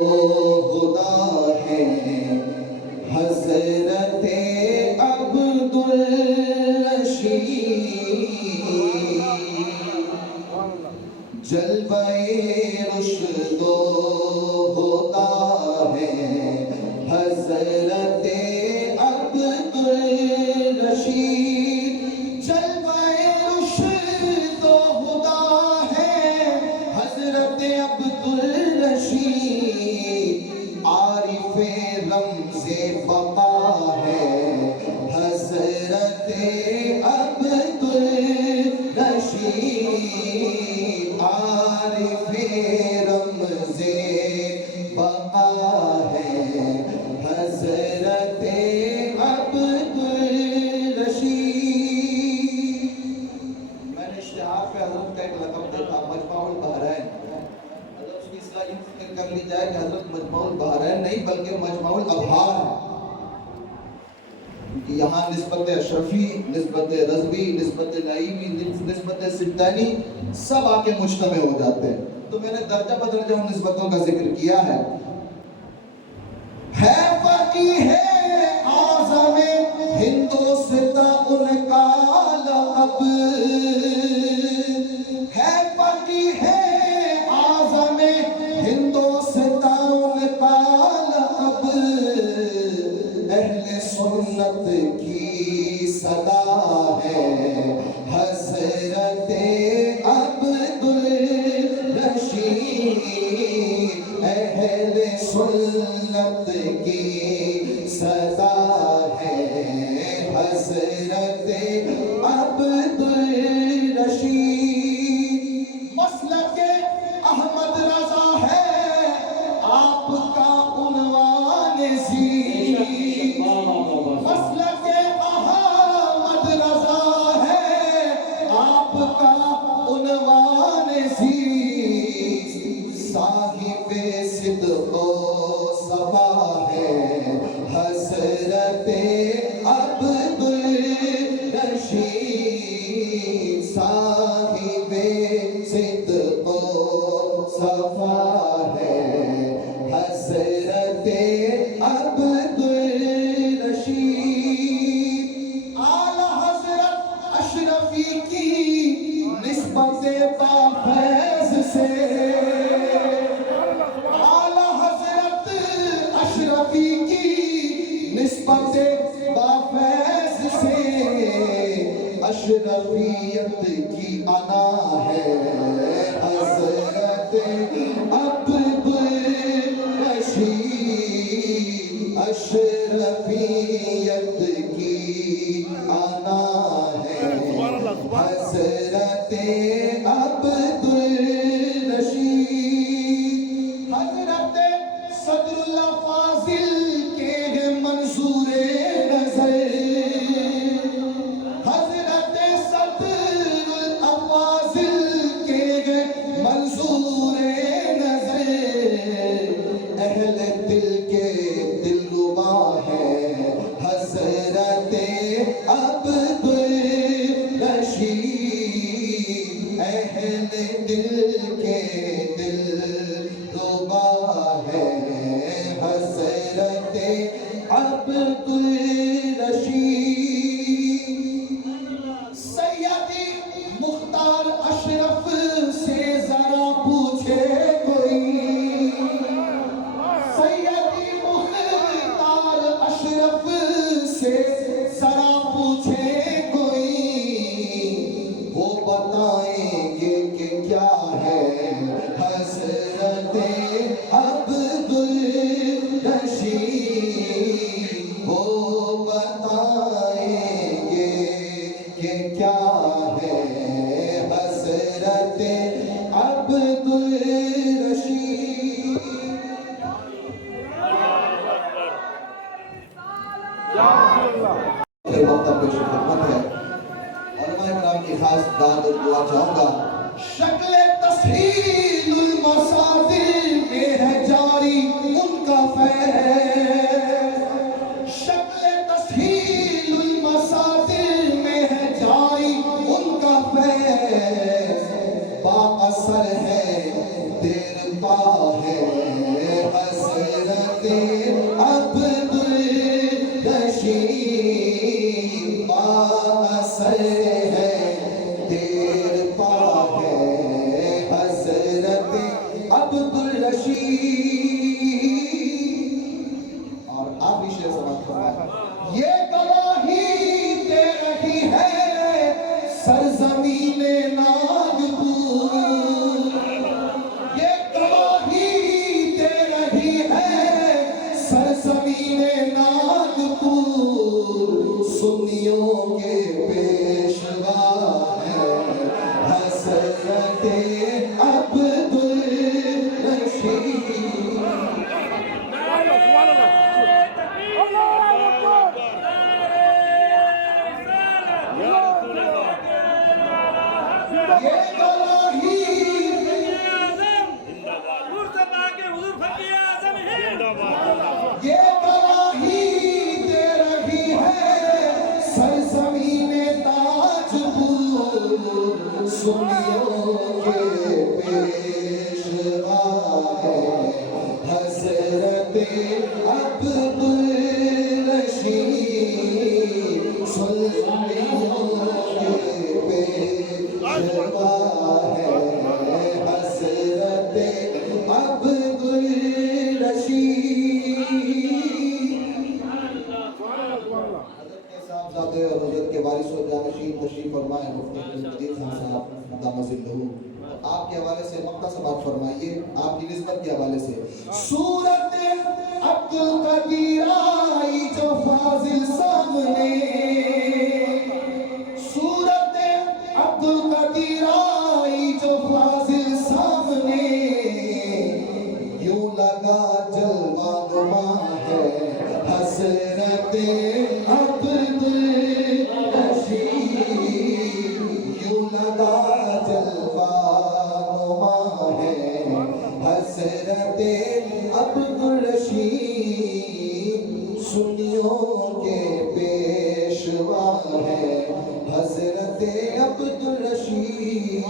خدا ہے حضرت عبدالرشید، جلوہ رشد و خدا ہے حضرت عبدالرشید، جلوہ رشد و خدا ہے حضرت عبدالرشید، عارف رمز بقا ہے حضرت عبدالرشید، عارف رمز بقا ہے حضرت عبدالرشید۔ میں نے اشتہار پہ حضرت کا ایک لقب دیتا، مجمع البحرین۔ حضرت اس کی اصلاح یہ فکر کر لی جائے کہ حضرت مجمع البحرین نہیں بلکہ مجمع الابحار ہے، کیونکہ یہاں نسبت اشرفی، نسبت رضوی، نسبت نعیمی، نسبت ستانی سب آ کے مجتمع ہو جاتے ہیں۔ تو میں نے درجہ بدرجہ ان نسبتوں کا ذکر کیا ہے۔ فقیہ اعظم ہندوستان ان کا لقب ہے، فقیہ اعظم ہندوستان ان کا لقب، اہل سنت کی صدا ہے حضرت عبدالرشید، اہل سنت کی صدا ہے حضرت عبدالرشید، مسلک احمد رضا ہے آپ کا عنوان زیر، مسلک احمد رضا ہے آپ کا عنوان زیر، صاحب صدق و صفا ہے حضرت عبدالرشید، صاحب صدق و صفا ہے حضرت عبدالرشید، اعلیٰ حضرت اشرفی کی نسبت بافیض سے، اعلیٰ حضرت اشرفی کی نسبت بافیض سے، اشرفیت کی انا ہے حضرت عبدالرشید، اشرفیت کی انا ہے حضرت عبدالرشید، حضرت صدر اللہ فاضل کے منظور نظر، حضرت صدر اللہ فاضل کے منظور نظر، اہل دل کے دلربا ہے حضرت عبدالرشید، اہل دل کے دلربا ہے حضرت عبدالرشید، سیدی مختار اشرف سے ذرا پوچھے کوئی، سیدی مختار اشرف سے ذرا پوچھے کوئی، وہ بتائیں گے کہ کیا ہے حضرت عبدالرشید، وہ بتائیں گے کہ کیا ہے حضرت عبدالرشید۔ پھر وقت پیش خدمت ہے، علماء اکرام کی خاص داد اور دعا چاہوں گا۔ شکل تسہیل المصادر میں ہے جاری ان کا فیض، شکل تسہیل المصادر میں ہے جاری ان کا فیض، با اثر ہے دیر پا ہے عبدالرشید بااثر ہے دیر پا ہے حضرت عبدالرشید. اور آخری شعر سماعت فرمائیں. یہ گواہی دے رہی ہے سرزمین ناگپور، یہ گواہی دے رہی ہے سرزمین ناگپور، سنیوں کے پیشوا ہے حضرت عبدالرشید. یہ گواہی یہ گواہی دے رہی ہے سرزمین تاجپور، سنیوں کے پیشوا ہے حضرت عبدالرشید، سنیوں کے پیشوا ہے حضرت عبدالرشید. حضرت کے صاحبزادے اور حضرت کے وارث و جانشین تشریف فرمائے مفتی عبدالقدیر خان صاحب دامت ظلہ. آپ کے حوالے سے مقطع سماعت فرمائیے آپ کی نسبت کے حوالے سے. صورت عبدالقدیر آئی جو فاضل سامنے، صورت عبدالقدیر آئی جو فاضل سامنے، یوں لگا جلوہ نما ہے حضرت عبدالرشید، یوں لگا جلوہ نما ہے حضرت عبدالرشید، سنیوں کے پیشوا ہے حضرت عبدالرشید.